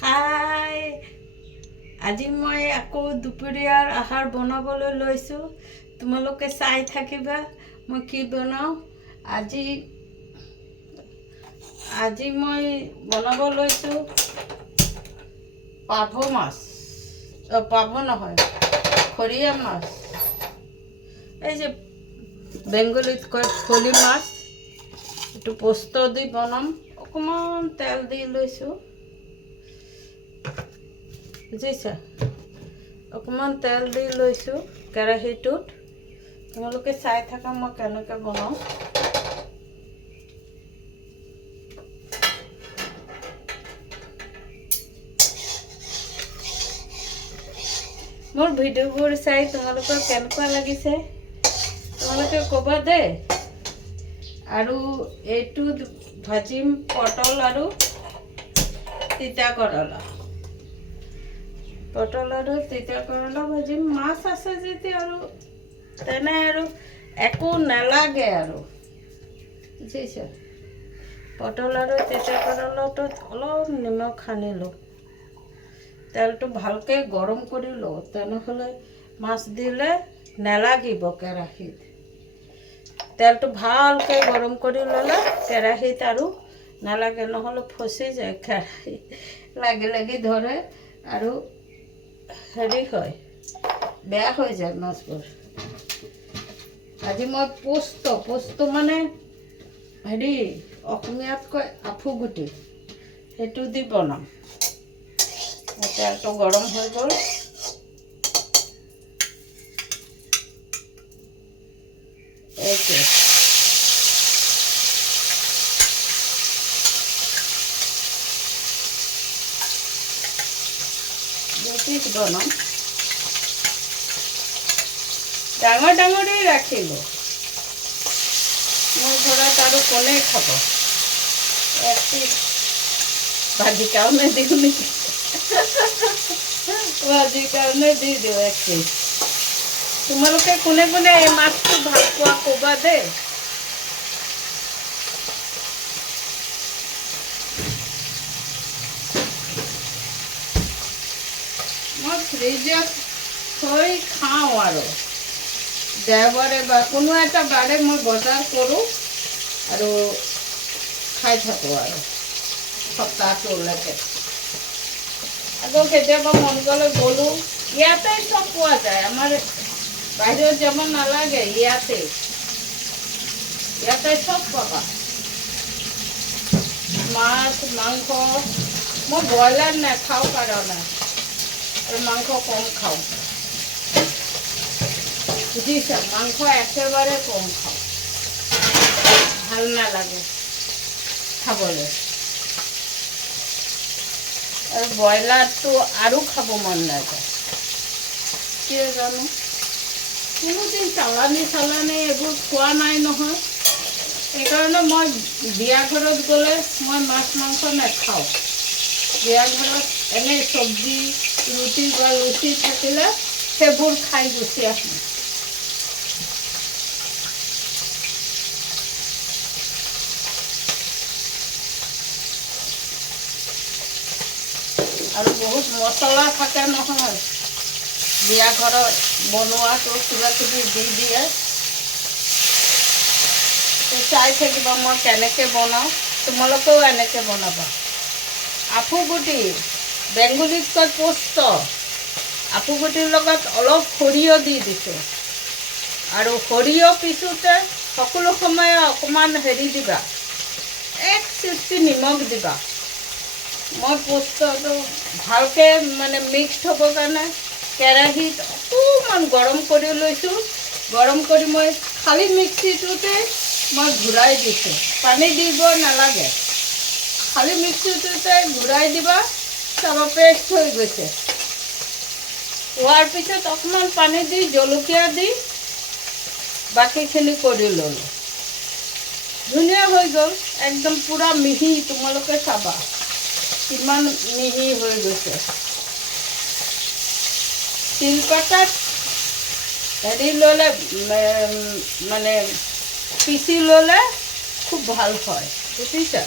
হাই, আজি মই আকৌ দুপৰীয়াৰ আহাৰ বনাবলৈ লৈছোঁ। তোমালোকে চাই থাকিবা মই কি বনাওঁ। আজি আজি মই বনাব লৈছোঁ পাভ মাছ। পাভ নহয়, খৰিয়া মাছ। এই যে বেংগলীত কয় ফলি মাছ। এইটো পোস্ত দি বনাম। অকণমান তেল দি লৈছোঁ, বুজিছা। অকণমান তেল দি লৈছোঁ কেৰাহীটোত। তোমালোকে চাই থাকা মই কেনেকৈ বনাওঁ। মোৰ ভিডিঅ'বোৰ চাই তোমালোকৰ কেনেকুৱা লাগিছে তোমালোকে ক'বা দেই। আৰু এইটো ভাজিম পটল আৰু তিতা কৰলা। পটল আৰু তিতা কৰলা ভাজিম। মাছ আছে যেতিয়া আৰু তেনে আৰু একো নালাগে আৰু, বুজিছা। পটল আৰু তিতা কৰলাটোত অলপ নিমখ সানি লওঁ, তেলটো ভালকৈ গৰম কৰি লওঁ, তেনেহ'লে মাছ দিলে নালাগিব কেৰাহীত। তেলটো ভালকৈ গৰম কৰি ল'লে কেৰাহীত আৰু নালাগে, নহ'লে ফচি যায় কেৰাহী, লাগি লাগি ধৰে আৰু হেৰি হয়, বেয়া হৈ যায় মাছবোৰ। আজি মই পোস্ত মানে হেৰি অসমীয়াত কয় আফু গুটি, সেইটো দি বনাম। তেলটো গৰম হৈ গ'ল। এইটো বেছিত বনাম, ডাঙৰ ডাঙৰেই ৰাখিলোঁ। মোৰ ঘৰত আৰু কোনে খাব, এক পিচ ভাজি কাৰণে দিওঁ নেকি? ভাজিৰ কাৰণে দি দিওঁ এক পিচ। তোমালোকে কোনে কোনে এই মাছটো ভাল পোৱা ক'বা দেই। মই ফ্ৰিজত থৈ খাওঁ আৰু দেওবাৰে বা কোনো এটা বাৰে মই বজাৰ কৰোঁ আৰু খাই থাকোঁ আৰু সপ্তাহটোলৈকে। আকৌ কেতিয়াবা মন গ'লে গ'লোঁ, ইয়াতে চব পোৱা যায়। আমাৰ বাহিৰত যাব নালাগে, ইয়াতে চব পাবা। মাছ মাংস, মই ব্ৰইলাৰ নাখাওঁ কাৰণে আৰু মাংস কম খাওঁ, বুজিছা। মাংস একেবাৰে কম খাওঁ, ভাল নালাগে খাবলৈ। আৰু ব্ৰইলাৰটো আৰু খাব মন নাযায়, কিয় জানো। কোনোদিন চালানী এইবোৰ খোৱা নাই নহয়। সেইকাৰণে মই বিয়া ঘৰত গ'লে মই মাছ মাংস নাখাওঁ। বিয়া ঘৰত এনেই চব্জি ৰুটি বা লুচি থাকিলে সেইবোৰ খাই গুচি আহোঁ। আৰু বহুত মছলা থাকে নহয় বিয়া ঘৰত বনোৱাটো, কিবা কিবি দি দিয়ে। চাই থাকিবা মই কেনেকৈ বনাওঁ, তোমালোকেও এনেকৈ বনাবা। আফু গুটি, বেংগলীত কয় পোস্ত। আফু গুটিৰ লগত অলপ সৰিয়হ দি দিছোঁ, আৰু সৰিয়হ পিছোতে সকলো সময়ে অকণমান হেৰি দিবা, এক চিটকি নিমখ দিবা। মই পোস্তটো ভালকৈ মানে মিক্সড হ'বৰ কাৰণে কেৰাহীত অকণমান গৰম কৰি লৈছোঁ। গৰম কৰি মই খালী মিক্সিটোতে মই ঘূৰাই দিছোঁ, পানী দিব নালাগে। খালী মিক্সিটোতে ঘূৰাই দিবা, চাবা পেষ্ট হৈ গৈছে। হোৱাৰ পিছত অকণমান পানী দি জলকীয়া দি বাকীখিনি কৰি ল'লোঁ। ধুনীয়া হৈ গ'ল, একদম পূৰা মিহি। তোমালোকে চাবা কিমান মিহি হৈ গৈছে। শিলপাতাত হেৰি ল'লে মানে পিচি ল'লে খুব ভাল হয়, বুজিছা।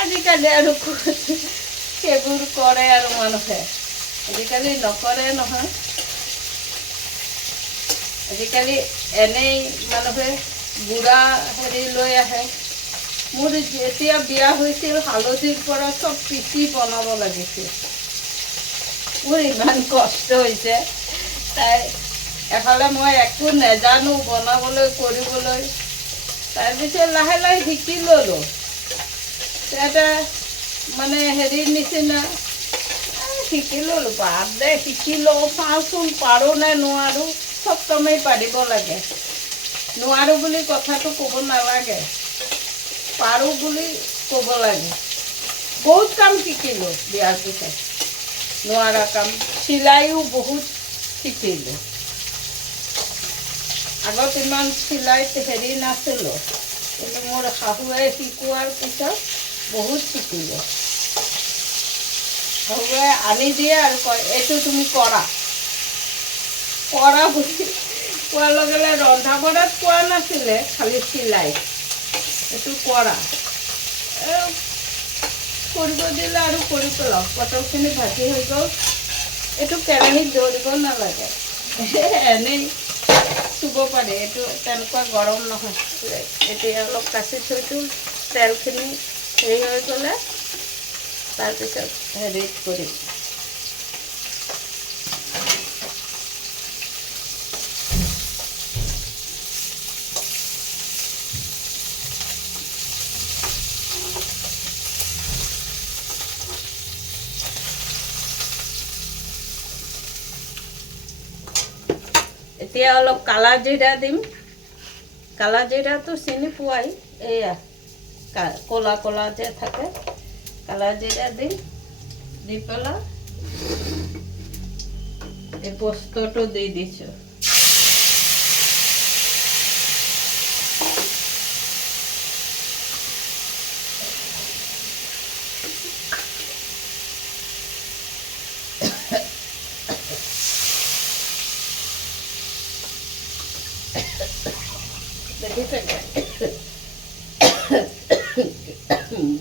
আজিকালি আৰু সেইবোৰ কৰে আৰু মানুহে আজিকালি নকৰে নহয় আজিকালি এনেই মানুহে গুড়া হেৰি লৈ আহে মোৰ যেতিয়া বিয়া হৈছিল হালধিৰ পৰা চব পিচি বনাব লাগিছিল মোৰ ইমান কষ্ট হৈছে তাই এফালে মই একো নেজানো বনাবলৈ কৰিবলৈ তাৰপিছত লাহে লাহে শিকি ল'লোঁ এটা মানে হেৰিৰ নিচিনা শিকি ল'লোঁ বাদ দে শিকি লওঁ চাওঁচোন পাৰোঁ নে নোৱাৰোঁ চব কামেই পাৰিব লাগে নোৱাৰোঁ বুলি কথাটো ক'ব নালাগে পাৰোঁ বুলি ক'ব লাগে বহুত কাম শিকিলোঁ বিয়াৰ পিছত নোৱাৰা কাম চিলাইও বহুত শিকিলোঁ আগত ইমান চিলাইত হেৰি নাছিলোঁ কিন্তু মোৰ শাহুৱে শিকোৱাৰ পিছত বহুত শিকিলোঁ শাহুৱে আনি দিয়ে আৰু কয় এইটো তুমি কৰা বুলি কোৱাৰ লগে লগে ৰন্ধা বঢ়াত কোৱা নাছিলে খালি চিলাই এইটো কৰা কৰিব দিলে আৰু কৰি পেলাওঁ পটলখিনি ভাজি হৈ গ'ল এইটো কেৰাহীত ধৰিব নালাগে এনেই চুব পাৰি এইটো তেনেকুৱা গৰম নহয় এতিয়া অলপ কাচি থৈ দিওঁ তেলখিনি হেৰি হৈ গ'লে তাৰপিছত হেৰিত কৰিম এতিয়া অলপ কালা জিৰা দিম কালা জিৰাটো চিনি পোৱাই এয়া ক'লা ক'লা যে থাকে কালা জিৰা দিম দি পেলাই এই বস্তুটো দি দিছোঁ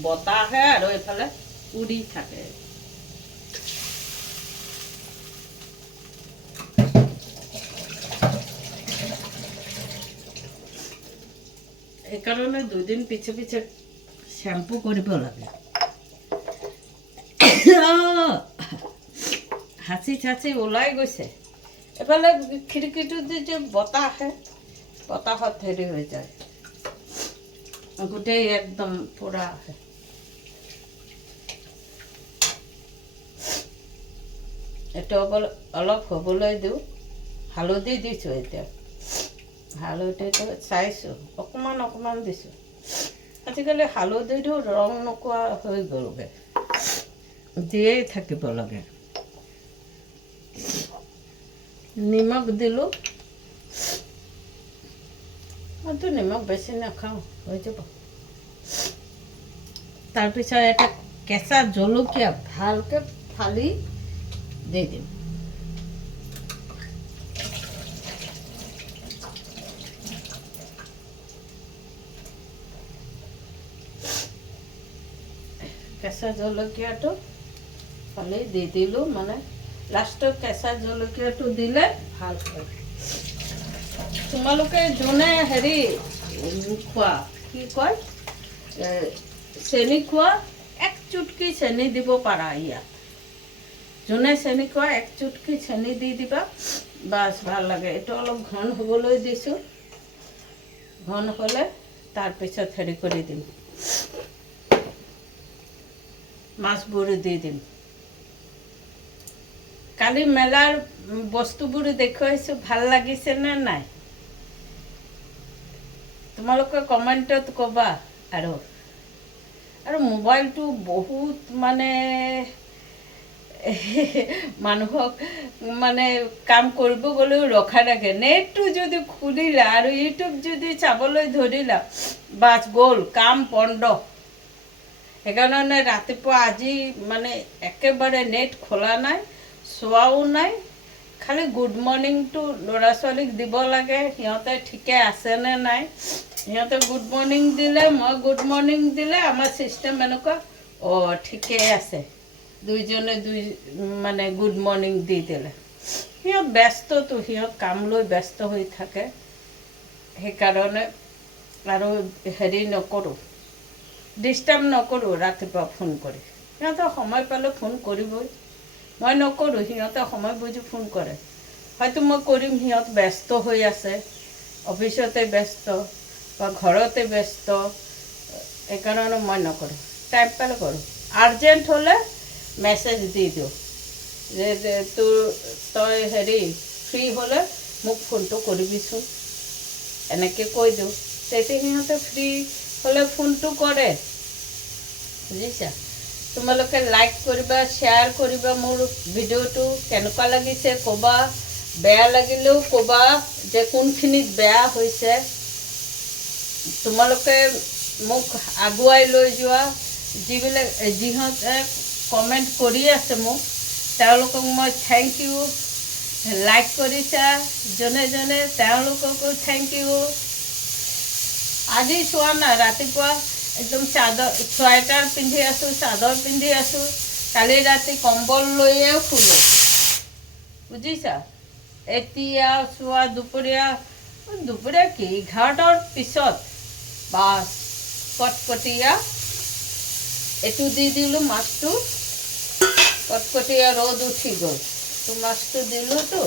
বতাহে আৰু এইফালে উৰি থাকে সেইকাৰণে দুদিন পিছে পিছে শ্যাম্পু কৰিব লাগে হাঁচি চাচি ওলাই গৈছে এফালে খিৰিকীটো যে বতাহ আহে বতাহত হেৰি হৈ যায় গোটেই একদম পুৰা আহে এইটো অলপ হ'বলৈ দিওঁ হালধি দিছোঁ এতিয়া হালধিটো চাইছোঁ অকণমান অকণমান দিছোঁ আজিকালি হালধিটো ৰং নোকোৱা হৈ গ'লগৈ দিয়েই থাকিব লাগে নিমখ দিলোঁ মইতো নিমখ বেছি নাখাওঁ হৈ যাব তাৰপিছত এটা কেঁচা জলকীয়া ভালকৈ ফালি দি দিম কেঁচা জলকীয়াটো ফালি দি দিলোঁ মানে লাষ্টত কেঁচা জলকীয়াটো দিলে ভাল হয় তোমালোকে যোনে হেৰি খোৱা কি কয় চেনি খোৱা এক চুটকি চেনি দিব পাৰা ইয়াত যোনে চেনি খোৱা এক চুটকি চেনি দি দিবা বাছ ভাল লাগে এইটো অলপ ঘন হ'বলৈ দিছোঁ ঘন হ'লে তাৰপিছত হেৰি কৰি দিম মাছবোৰ দি দিম কালি মেলাৰ বস্তুবোৰ দেখুৱাইছোঁ ভাল লাগিছে নে নাই তোমালোকে কমেণ্টত ক'বা আৰু মোবাইলটো বহুত মানে মানুহক মানে কাম কৰিব গ'লেও ৰখা ৰাখে নেটটো যদি খুলিলা আৰু ইউটিউব যদি চাবলৈ ধৰিলা বাছ গ'ল কাম বন্ধ সেইকাৰণে ৰাতিপুৱা আজি মানে একেবাৰে নেট খোলা নাই চোৱাও নাই খালি গুড মৰ্ণিংটো ল'ৰা ছোৱালীক দিব লাগে সিহঁতে ঠিকে আছেনে নাই সিহঁতে গুড মৰ্ণিং দিলে মই গুড মৰ্ণিং দিলে আমাৰ ছিষ্টেম এনেকুৱা ঠিকেই আছে দুইজনে মানে গুড মৰ্ণিং দি দিলে। সিহঁত ব্যস্ত, সিহঁত কাম লৈ ব্যস্ত হৈ থাকে, সেইকাৰণে আৰু হেৰি নকৰোঁ, ডিষ্টাৰ্ব নকৰোঁ ৰাতিপুৱা ফোন কৰি। সিহঁতে সময় পালে ফোন কৰিবই, মই নকৰোঁ, সিহঁতে সময় বুজি ফোন কৰে। হয়তো মই কৰিম, সিহঁত ব্যস্ত হৈ আছে, অফিচতে ব্যস্ত বা ঘৰতে ব্যস্ত, সেইকাৰণে মই নকৰোঁ। টাইম পালে কৰোঁ। আৰ্জেণ্ট হ'লে মেছেজ দি দিওঁ যে তই হেৰি ফ্ৰী হ'লে মোক ফোনটো কৰিবিচোন, এনেকৈ কৈ দিওঁ। তেতিয়া সিহঁতে ফ্ৰী হ'লে ফোনটো কৰে, বুজিছা। তোমালোকে লাইক কৰিবা, শ্বেয়াৰ কৰিবা, মোৰ ভিডিঅ'টো কেনেকুৱা লাগিছে ক'বা, বেয়া লাগিলেও ক'বা যে কোনখিনিত বেয়া হৈছে। তোমালোকে মোক আগুৱাই লৈ যোৱা। যিহঁতে কমেণ্ট কৰি আছে মোক, তেওঁলোকক মই থেংক ইউ। লাইক কৰিছা জনে জনে, তেওঁলোককো থেংক ইউ। আজি চোৱা না, ৰাতিপুৱা একদম চুৱেটাৰ পিন্ধি আছোঁ, চাদৰ পিন্ধি আছোঁ, কালি ৰাতি কম্বল লৈয়ে শুলোঁ, বুজিছা। এতিয়া চোৱা দুপৰীয়া কি 11টাৰ পিছত বাছ কটকটীয়া এইটো দি দিলোঁ, মাছটো কটকটীয়া ৰ'দ উঠি গ'ল, তো মাছটো দিলোঁতো।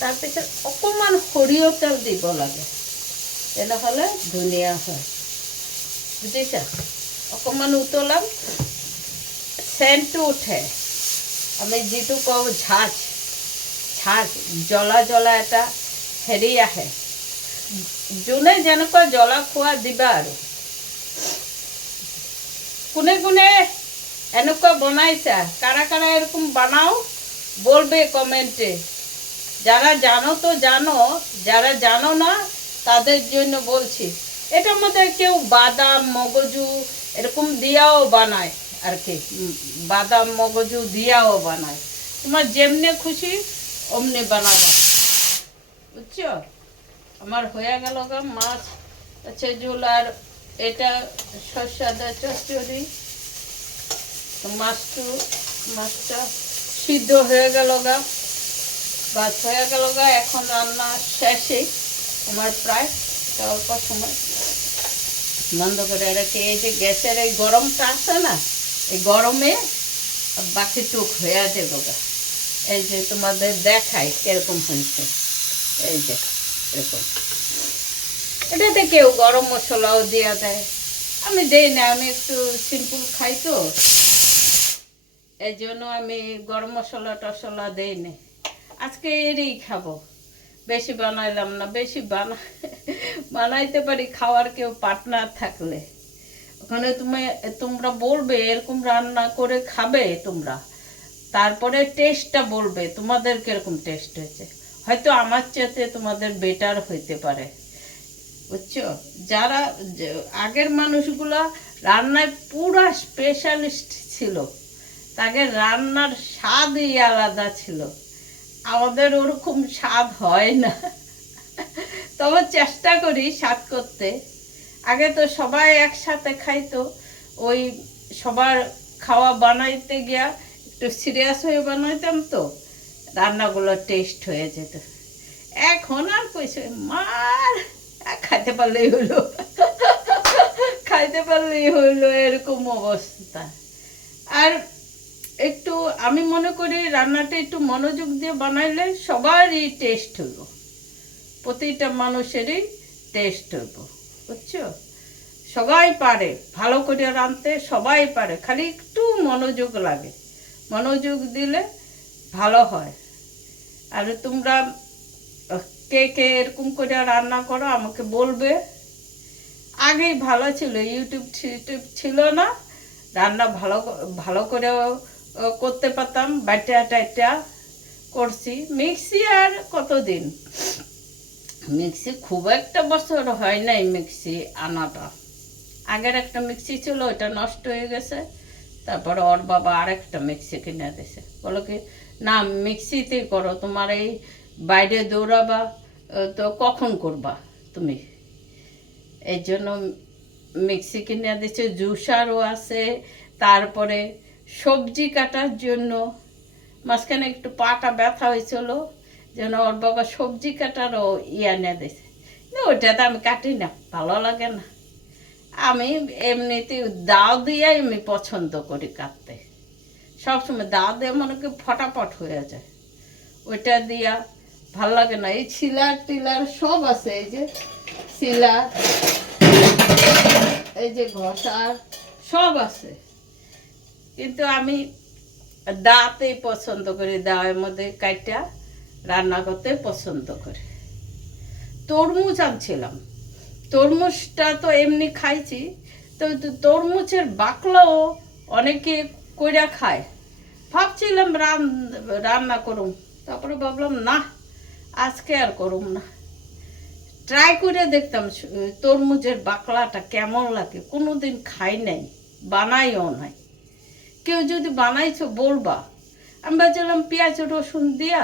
তাৰপিছত অকণমান সৰিয়হ তেল দিব লাগে, তেনেহ'লে ধুনীয়া হয়, বুজিছা। অকণমান উতলাম, চেণ্টটো উঠে, আমি যিটো কওঁ ঝাঁজ, জ্বলা এটা হেৰি আহে। যোনে যেনেকুৱা জ্বলা খোৱা দিবা আৰু। কোনে কোনে এনেকুৱা বনাইছা, কারা কারা এরকম বানাও বলবে কমেন্টে। যারা জানো তো জানো, যারা জানো না তাদের জন্য বলছি। এটার মধ্যে কেউ বাদাম মগজু এরকম দিয়াও বানায় আর কি, বাদাম মগজু দিয়াও বানায়। তোমার যেমনি খুশি অমনি বানাবা, বুঝছো। আমার হয়ে গেল গা মাছ আছে ঝোল, আর এটা শস্যদা চচ্চড়ি। মাছটা সিদ্ধ হয়ে গেল গা, বাস হয়ে গেল গা। এখন রান্না শেষে আমার প্রায় অল্প সময় বন্ধ করে রেখে, এই যে গ্যাসের এই গরমটা আছে না, এই গরমে বাকি টুক হয়ে যাবে গা। এই যে তোমাদের দেখাই কিরকম হয়েছে, এই যে এরকম। এটাতে কেউ গরম মশলাও দেওয়া দেয়, আমি দেই না, আমি একটু সিম্পল খাই তো, এই জন্য আমি গরম মশলা টশলা দেই না। আজকে এরই খাবো, বেশি বানাইলাম না। বেশি বানাইতে পারি খাওয়ার কেউ পার্টনার থাকলে। ওখানে তোমরা বলবে এরকম রান্না করে খাবে তোমরা, তারপরে টেস্টটা বলবে তোমাদের কিরকম টেস্ট হয়েছে। হয়তো আমার চেয়ে তোমাদের বেটার হইতে পারে, বুঝছো। যারা আগের মানুষগুলা রান্নায় পুরা স্পেশালিস্ট ছিল, তাদের রান্নার স্বাদই আলাদা ছিল। আমাদের ওরকম স্বাদ হয় না, তবে চেষ্টা করি স্বাদ করতে। আগে তো সবাই একসাথে খাইতো, ওই সবার খাওয়া বানাইতে গিয়া একটু সিরিয়াস হয়ে বানাইতাম তো, রান্নাগুলো টেস্ট হয়ে যেত। এখন আর কইছে মার খাইতে পারলেই হইলো, খাইতে পারলেই হইলো, এরকম অবস্থা। আর একটু আমি মনে করি রান্নাটা একটু মনোযোগ দিয়ে বানাইলে সবারই টেস্ট হইব, প্রতিটা মানুষেরই টেস্ট হইব, বুঝছো। সবাই পারে ভালো করে রাঁধতে, সবাই পারে, খালি একটু মনোযোগ লাগে, মনোযোগ দিলে ভালো হয়। আর তোমরা কে কে এরকম করে রান্না করো আমাকে বলবে। আগেই ভালো ছিল, ইউটিউব ছিল না, রান্না ভালো করে করতে পারতাম, বাটা টাটা করছি। মিক্সি আর কতদিন, মিক্সি খুব একটা বছর হয় নাই মিক্সি আনাটা। আগের একটা মিক্সি ছিল, ওইটা নষ্ট হয়ে গেছে, তারপরে ওর বাবা আরেকটা মিক্সি কিনে দিয়েছে। বলো কি না মিক্সিতেই করো, তোমার এই বাইরে দৌড়াবা তো কখন করবা তুমি, এই জন্য মিক্সি কিনে দিচ্ছে। জুসারও আছে, তারপরে সবজি কাটার জন্য মাঝখানে একটু পাটা ব্যথা হয়েছিল, যেন ওর বাবা সবজি কাটারও এনে দিয়েছে। ওইটাতে আমি কাটি না, ভালো লাগে না। আমি এমনিতে দাও দিয়ে আমি পছন্দ করি কাটতে। সবসময় দাও দিয়ে মনে করি ফটাফট হয়ে যায়, ওইটা দিয়া ভাল লাগে না। এই শিলার টিলার সব আছে, এই যে শিলা, এই যে ঘষার সব আছে, কিন্তু আমি দাতেই পছন্দ করি। দাওয়ের মধ্যে কাইটা রান্না করতে পছন্দ করি। তরমুজ আনছিলাম, তরমুজটা তো এমনি খাইছি, তো তরমুজের বাকলাও অনেকে কইরা খায়। ভাবছিলাম রান্না করুম, তারপরে ভাবলাম না, আজকে আর করুম না। ট্রাই করে দেখতাম তরমুজের বাকলাটা কেমন লাগে, কোনোদিন খাই নাই, বানাইও নাই। কেউ যদি বানাইছো বলবা। আমি ভাবছিলাম পেঁয়াজ রসুন দিয়া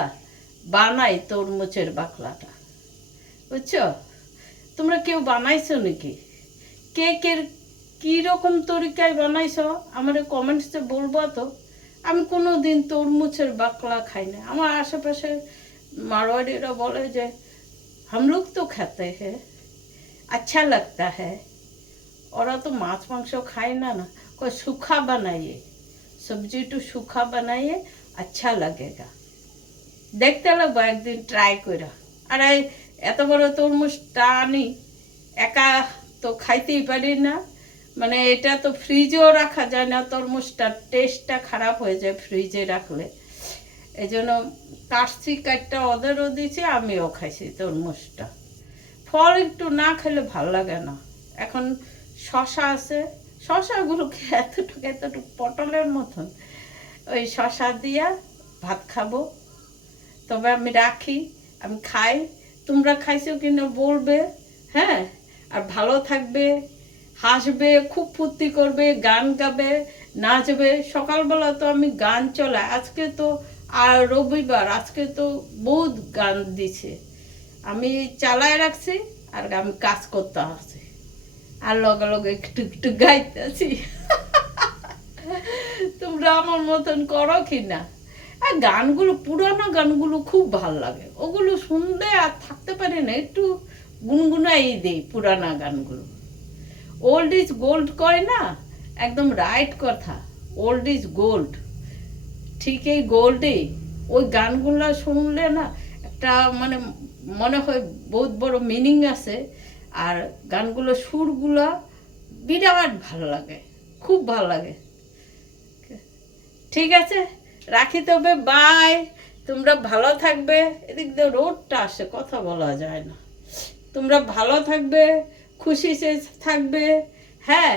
বানাই তরমুজের বাকলাটা, বুঝছো? তোমরা কেউ বানাইছো নাকি? কেকের কীরকম তরিকায় বানাইছো আমার কমেন্টসে বলবো তো। আমি কোনো দিন তরমুজের বাকলা খাই না। আমার আশেপাশে মারোয়াড়িরা বলে যে हम लोग तो खाते हैं, अच्छा लगता है। ওরা তো মাছ মাংস খায় না, না कोई सूखा बनाइए, सब्जी तो सूखा बनाइए, अच्छा लगेगा। দেখতে লাগবো একদিন ট্রাই করে। আর এত বড় তরমুজটা আনি, একা তো খাইতেই পারি না, মানে এটা তো ফ্রিজেও রাখা যায় না, তরমুজটার টেস্টটা খারাপ হয়ে যায় ফ্রিজে রাখলে। এই জন্য কাটছি, কাটটা ওদেরও দিয়েছি, আমিও খাইছি তরমুজটা। ফল একটু না খেলে ভাল লাগে না। এখন শশা আছে, শশাগুলোকে এতটুকু এতটুকু পটলের মতন, ওই শশা দিয়া ভাত খাবো। তবে আমি রাখি, আমি খাই, তোমরা খাইছো কিনা বলবে। হ্যাঁ, আর ভালো থাকবে, হাসবে, খুব ফুর্তি করবে, গান গাবে, নাচবে। সকালবেলা তো আমি গান চলে, আজকে তো আর রবিবার, আজকে তো বহুত গান দিছে, আমি চালায় রাখছি আর আমি কাজ করতে আসছি, আর লগে লগে একটু একটু গাইতেছি। তোমরা আমার মতন করো কি না? আর গানগুলো, পুরানো গানগুলো খুব ভাল লাগে, ওগুলো শুনলে আর থাকতে পারি না, একটু গুনগুনাই দেই পুরানা গানগুলো। ওল্ড ইজ গোল্ড কয় না, একদম রাইট কথা, ওল্ড ইজ গোল্ড, ঠিক এই গোল্ডেই। ওই গানগুলো শুনলে না একটা মানে মনে হয় বহুত বড় মিনিং আছে, আর গানগুলো সুরগুলো বিরাট ভালো লাগে, খুব ভালো লাগে। ঠিক আছে, রাখি তবে, বাই। তোমরা ভালো থাকবে। এদিক দিয়ে রোদটা আসে, কথা বলা যায় না। তোমরা ভালো থাকবে, খুশি থাকবে, হ্যাঁ,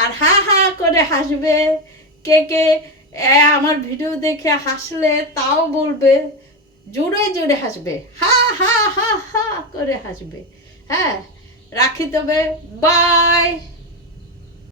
আর হা হা করে হাসবে। কে কে আমার ভিডিও দেখে হাসলে তাও বলবে, জোরে জোরে হাসবে, হা হা হা হা করে হাসবে। হ্যাঁ, রাখি তবে, বাই।